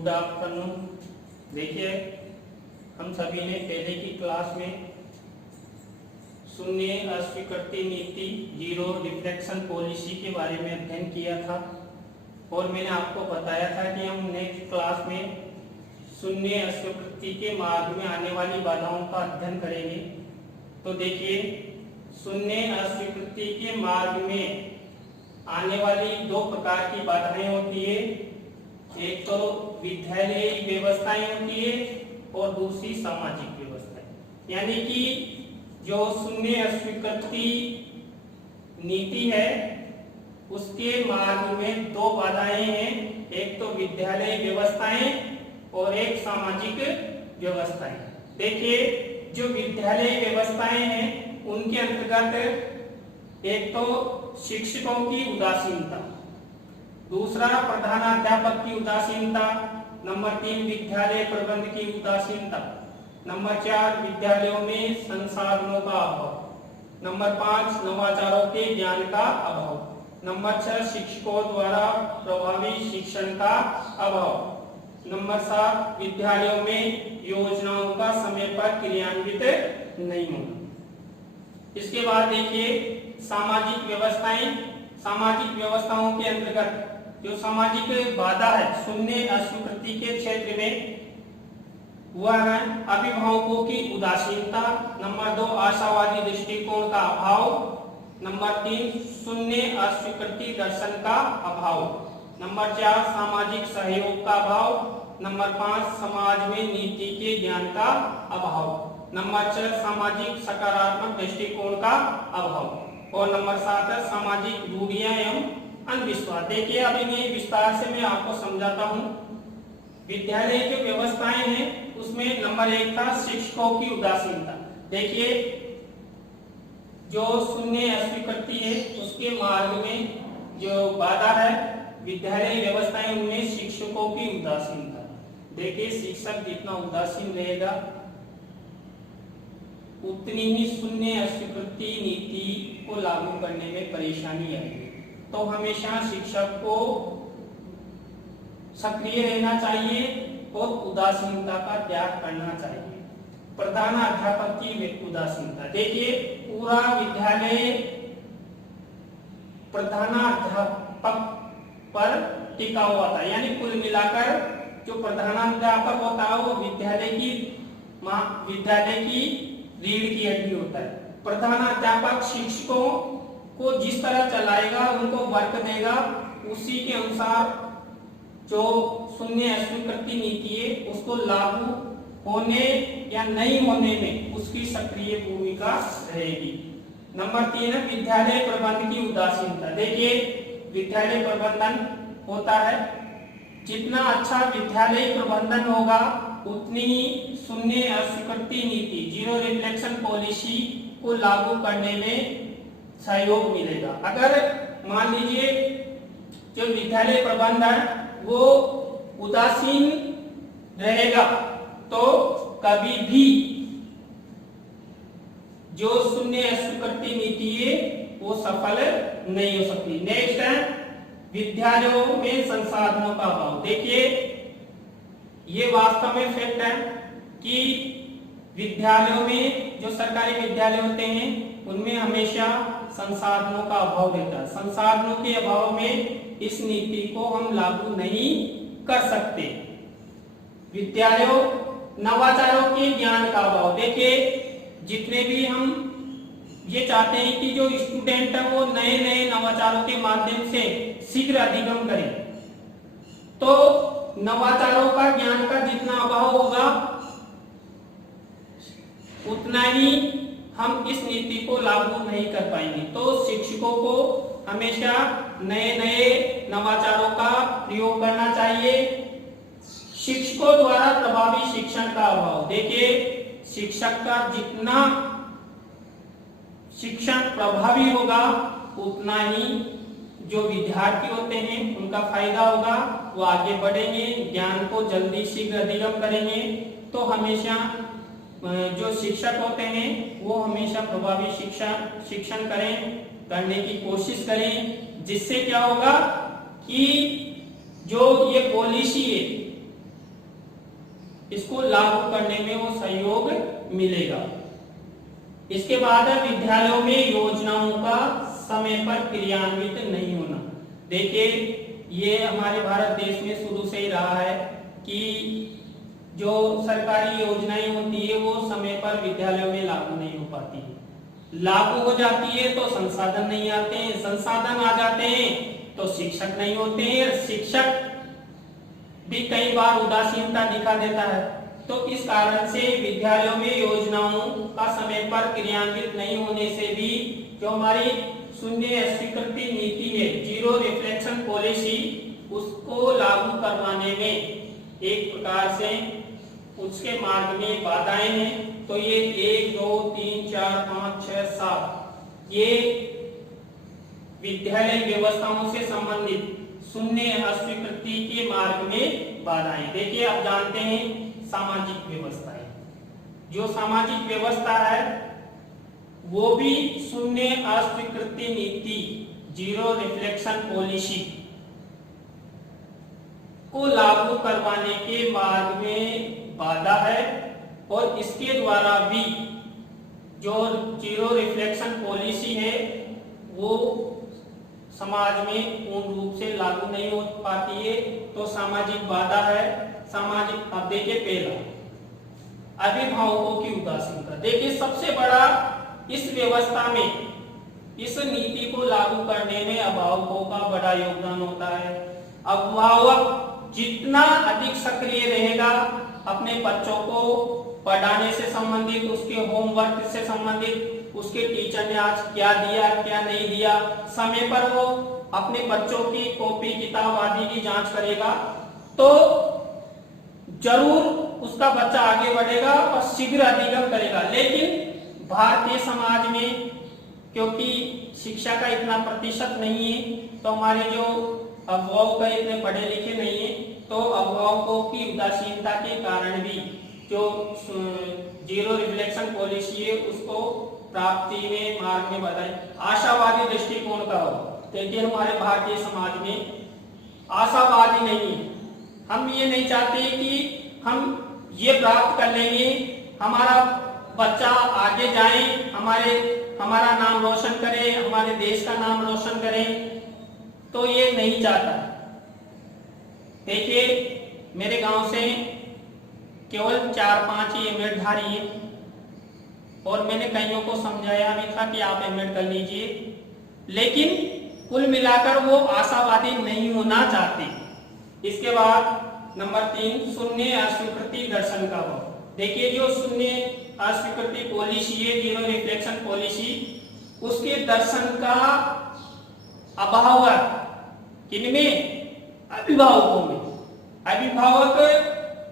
Good afternoon. देखिए, हम सभी ने पहले की क्लास में शून्य अस्वीकृति नीति, जीरो रिफ्लेक्शन पॉलिसी के बारे में अध्ययन किया था और मैंने आपको बताया था कि हम नेक्स्ट क्लास में शून्य अस्वीकृति के मार्ग में आने वाली बाधाओं का अध्ययन करेंगे। तो देखिए, शून्य अस्वीकृति के मार्ग में आने वाली दो प्रकार की बाधाएं होती है। एक तो विद्यालयी व्यवस्थाएं होती है और दूसरी सामाजिक व्यवस्थाएं। यानी कि जो शून्य अस्वीकृति नीति है उसके मार्ग में दो बाधाएं हैं, एक तो विद्यालयी व्यवस्थाएं और एक सामाजिक व्यवस्थाएं। देखिए, जो विद्यालयी व्यवस्थाएं हैं उनके अंतर्गत एक तो शिक्षकों की उदासीनता, दूसरा प्रधानाध्यापक की उदासीनता, नंबर 3 विद्यालय प्रबंध की उदासीनता, नंबर 4 विद्यालयों में संसाधनों का अभाव, नंबर 5 नवाचारों के ज्ञान का अभाव, नंबर 6 शिक्षकों द्वारा प्रभावी शिक्षण का अभाव, नंबर 7 विद्यालयों में योजनाओं का समय पर क्रियान्वित नहीं होना। इसके बाद देखिए सामाजिक व्यवस्थाएं। सामाजिक व्यवस्थाओं के अंतर्गत जो सामाजिक बाधा है शून्य अस्वीकृति के क्षेत्र में वह है अभिभावकों की उदासीनता, नंबर 2 आशावादी दृष्टिकोण का अभाव, नंबर 3 शून्य अस्वीकृति दर्शन का अभाव, नंबर 4 सामाजिक सहयोग का अभाव, नंबर 5 समाज में नीति के ज्ञान का अभाव, नंबर 6 सामाजिक सकारात्मक दृष्टिकोण का अभाव और नंबर 7 है सामाजिक रूढ़ियां एवं अंधविश्वास। देखिए, अब इन्हें विस्तार से मैं आपको समझाता हूं। विद्यालय की व्यवस्थाएं हैं उसमें नंबर 1 था शिक्षकों की उदासीनता। देखिए, जो शून्य अस्वीकृति है उसके मार्ग में जो बाधा है विद्यालय व्यवस्थाएं उनमें शिक्षकों की उदासीनता। देखिए, शिक्षक जितना उदासीन रहेगा उतनी ही शून्य अस्वीकृति नीति को लागू करने में परेशानी आएगी। तो हमेशा शिक्षक को सक्रिय रहना चाहिए और उदासीनता का त्याग करना चाहिए। प्रधानाध्यापक की उदासीनता। देखिए, पूरा विद्यालय प्रधानाध्यापक पर टिका हुआ था, यानी कुल मिलाकर जो प्रधानाध्यापक होता है वो विद्यालय की रीढ़ की हड्डी होता है। प्रधानाध्यापक शिक्षकों को जिस तरह चलाएगा, उनको वर्क देगा, उसी के अनुसार जो शून्य अस्वीकृति नीति है उसको लागू होने या नहीं होने में उसकी सक्रिय भूमिका रहेगी। नंबर 3 है विद्यालय प्रबंध की उदासीनता। देखिए, विद्यालय प्रबंधन होता है, जितना अच्छा विद्यालय प्रबंधन होगा उतनी शून्य अस्वीकृति नीति, जीरो रिफ्लेक्शन पॉलिसी को लागू करने में सहयोग मिलेगा। अगर मान लीजिए जो विद्यालय प्रबंधन वो उदासीन रहेगा तो कभी भी जो शून्य अस्वीकृति नीति है वो सफल नहीं हो सकती। नेक्स्ट है विद्यालयों में संसाधनों का अभाव। देखिए, ये वास्तव में फैक्ट है कि विद्यालयों में जो सरकारी विद्यालय होते हैं उनमें हमेशा संसाधनों का अभाव रहता है। संसाधनों के अभाव में इस नीति को हम लागू नहीं कर सकते। विद्यालयों नवाचारों के ज्ञान का अभाव। देखिए, जितने भी हम ये चाहते हैं कि जो स्टूडेंट है वो नए नए नवाचारों के माध्यम से शीघ्र अधिगम करें, तो नवाचारों का ज्ञान का जितना अभाव होगा उतना ही हम इस नीति को लागू नहीं कर पाएंगे। तो शिक्षकों को हमेशा नए नए नवाचारों का प्रयोग करना चाहिए। शिक्षकों द्वारा प्रभावी शिक्षण का अभाव। देखिए, शिक्षक का जितना शिक्षण प्रभावी होगा उतना ही जो विद्यार्थी होते हैं उनका फायदा होगा, वो आगे बढ़ेंगे, ज्ञान को जल्दी शीघ्र अधिगम करेंगे। तो हमेशा जो शिक्षक होते हैं वो हमेशा प्रभावी शिक्षण करने की कोशिश करें, जिससे क्या होगा कि जो ये पॉलिसी है इसको लागू करने में वो सहयोग मिलेगा। इसके बाद है विद्यालयों में योजनाओं का समय पर क्रियान्वित नहीं होना। देखिए ये हमारे भारत देश में शुरू से ही रहा है कि जो सरकारी योजनाएं होती है वो समय पर विद्यालयों में लागू नहीं हो पाती है। लागू हो जाती है तो संसाधन नहीं आते हैं, संसाधन आ जाते हैं तो शिक्षक नहीं होते हैं, शिक्षक भी कई बार उदासीनता दिखा देता है। तो इस कारण से विद्यालयों में योजनाओं का समय पर क्रियान्वित नहीं होने से भी जो हमारी शून्य अस्वीकृति नीति है, जीरो रिफ्लेक्शन पॉलिसी, उसको लागू करवाने में एक प्रकार से उसके मार्ग में बाधाएं हैं। तो ये 1, 2, 3, 4, 5, 6, 7 ये विद्यालय व्यवस्थाओं से संबंधित शून्य अस्वीकृति के मार्ग में बाधाएं। देखिए आप जानते हैं सामाजिक व्यवस्थाएं, जो सामाजिक व्यवस्था है वो भी शून्य अस्वीकृति नीति, जीरो रिफ्लेक्शन पॉलिसी को लागू करवाने के मार्ग में बाधा है। और इसके द्वारा भी जो जीरो रिफ्लेक्शन पॉलिसी है वो समाज में पूर्ण रूप से लागू नहीं हो पाती है। तो सामाजिक बाधा है। सामाजिक, अब देखिए पहला अभिभावकों की उदासीनता। देखिए सबसे बड़ा इस व्यवस्था में, इस नीति को लागू करने में अभिभावकों का बड़ा योगदान होता है। अभिभावक जितना अधिक सक्रिय रहेगा अपने बच्चों को पढ़ाने से संबंधित, उसके होमवर्क से संबंधित, उसके टीचर ने आज क्या दिया क्या नहीं दिया, समय पर वो अपने बच्चों की कॉपी किताब आदि की जांच करेगा तो जरूर उसका बच्चा आगे बढ़ेगा और शीघ्र अधिगम करेगा। लेकिन भारतीय समाज में क्योंकि शिक्षा का इतना प्रतिशत नहीं है तो हमारे जो अभिभावक इतने पढ़े लिखे नहीं है, तो अभिभावकों की उदासीनता के कारण भी जो जीरो रिफ्लेक्शन पॉलिसी है उसको प्राप्ति में मार्ग में बताए। आशावादी दृष्टिकोण का हो, देखिए हमारे भारतीय समाज में आशावादी नहीं है। हम ये नहीं चाहते कि हम ये प्राप्त कर लेंगे, हमारा बच्चा आगे जाए, हमारा नाम रोशन करे, हमारे देश का नाम रोशन करे, तो ये नहीं चाहता। देखिए मेरे गांव से केवल 4-5 ही एमएड-धारी है और मैंने कईयों को समझाया भी था कि आप एमएड कर लीजिए, लेकिन कुल मिलाकर वो आशावादी नहीं होना चाहते। इसके बाद नंबर 3 शून्य अस्वीकृति दर्शन का भाव। देखिए जो शून्य अस्वीकृति पॉलिसी है, जीरो रिफ्लेक्शन पॉलिसी, उसके दर्शन का अभाव है किनमें? अभिभावकों में। अभिभावक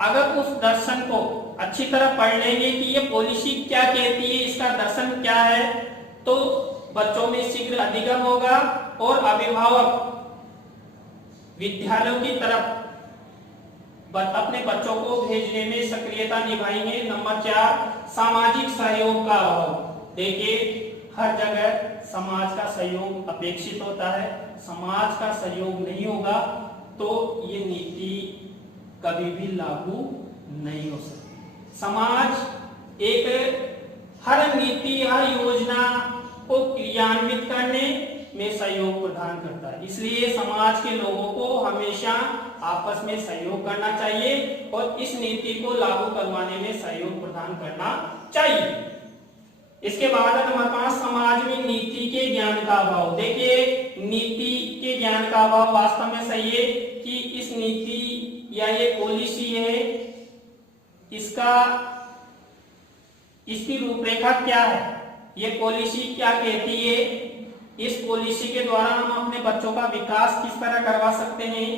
अगर उस दर्शन को अच्छी तरह पढ़ लेंगे कि ये पॉलिसी क्या कहती है, इसका दर्शन क्या है, तो बच्चों में शीघ्र अधिगम होगा और अभिभावक विद्यालयों की तरफ अपने बच्चों को भेजने में सक्रियता निभाएंगे। नंबर 4 सामाजिक सहयोग का अभाव। देखिए हर जगह समाज का सहयोग अपेक्षित होता है, समाज का सहयोग नहीं होगा तो ये नीति कभी भी लागू नहीं हो सकती। समाज एक हर नीति, हर योजना को क्रियान्वित करने में सहयोग प्रदान करता है, इसलिए समाज के लोगों को हमेशा आपस में सहयोग करना चाहिए और इस नीति को लागू करवाने में सहयोग प्रदान करना चाहिए। इसके बाद नंबर 5 समाज में नीति के ज्ञान का अभाव। देखिए नीति के ज्ञान का अभाव वास्तव में सही है कि इस नीति या ये पॉलिसी है, इसकी रूपरेखा क्या है, ये पॉलिसी क्या कहती है, इस पॉलिसी के द्वारा हम अपने बच्चों का विकास किस तरह करवा सकते हैं,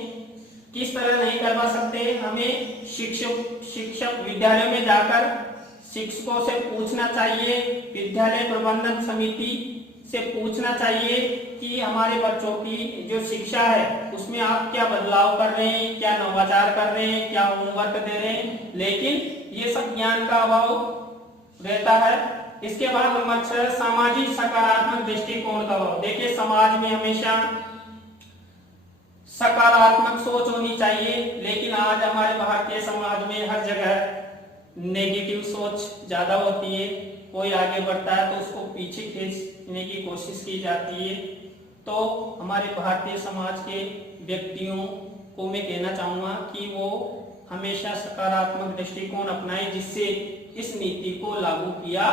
किस तरह नहीं करवा सकते। हमें शिक्षक विद्यालय में जाकर शिक्षकों से पूछना चाहिए, विद्यालय प्रबंधन समिति से पूछना चाहिए कि हमारे बच्चों की जो शिक्षा है उसमें आप क्या बदलाव कर रहे हैं, क्या नवाचार कर रहे हैं, क्या होमवर्क दे रहे हैं, लेकिन ये सब ज्ञान का अभाव रहता है। इसके बाद नंबर 6 सामाजिक सकारात्मक दृष्टिकोण का अभाव। देखिए समाज में हमेशा सकारात्मक सोच होनी चाहिए, लेकिन आज हमारे भारतीय समाज में हर जगह नेगेटिव सोच ज्यादा होती है, कोई आगे बढ़ता है तो उसको पीछे खींचने की कोशिश की जाती है। तो हमारे भारतीय समाज के व्यक्तियों को मैं कहना चाहूंगा कि वो हमेशा सकारात्मक दृष्टिकोण अपनाएं, जिससे इस नीति को लागू किया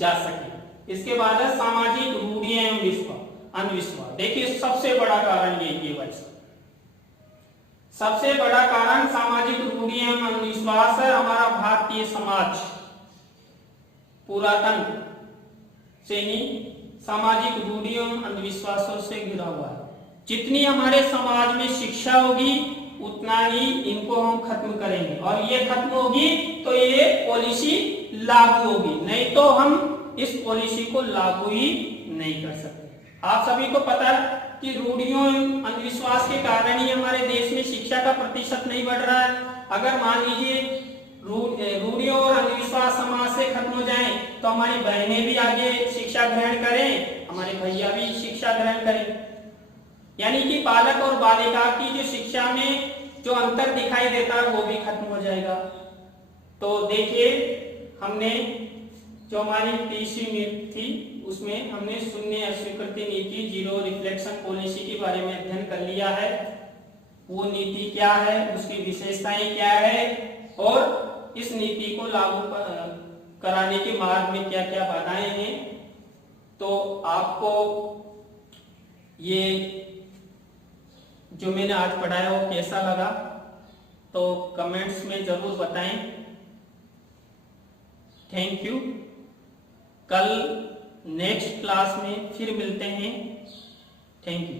जा सके। इसके बाद है सामाजिक रूढ़ियां एवं अंधविश्वास। देखिए सबसे बड़ा कारण यही है भाई साहब, सबसे बड़ा कारण सामाजिक रूढ़ियां एवं अंधविश्वास है। हमारा भारतीय समाज पुरातन से ही सामाजिक रूढ़ियों एवं अंधविश्वासों से घिरा हुआ है। जितनी हमारे समाज में शिक्षा होगी उतना ही इनको हम खत्म करेंगे, और ये खत्म होगी तो ये पॉलिसी लागू होगी, नहीं तो हम इस पॉलिसी को लागू ही नहीं कर सकते। आप सभी को पता है कि रूढ़ियों अंधविश्वास के कारण ही हमारे देश में शिक्षा का प्रतिशत नहीं बढ़ रहा है। अगर मान लीजिए रूढ़ियों और अंधविश्वास समाज से खत्म हो जाए तो हमारी बहनें भी आगे शिक्षा ग्रहण करें, हमारे भैया भी शिक्षा ग्रहण करें, यानी कि बालक और बालिका की जो शिक्षा में जो अंतर दिखाई देता है वो भी खत्म हो जाएगा। तो देखिए हमने जो हमारी तीसरी नीति थी उसमें हमने शून्य अस्वीकृति नीति, जीरो रिफ्लेक्शन पॉलिसी के बारे में अध्ययन कर लिया है। वो नीति क्या है, उसकी विशेषताएं क्या है, और इस नीति को लागू कराने के मार्ग में क्या क्या बाधाएं हैं। तो आपको ये जो मैंने आज पढ़ाया वो कैसा लगा तो कमेंट्स में जरूर बताएं। Thank you. कल नेक्स्ट क्लास में फिर मिलते हैं। Thank you.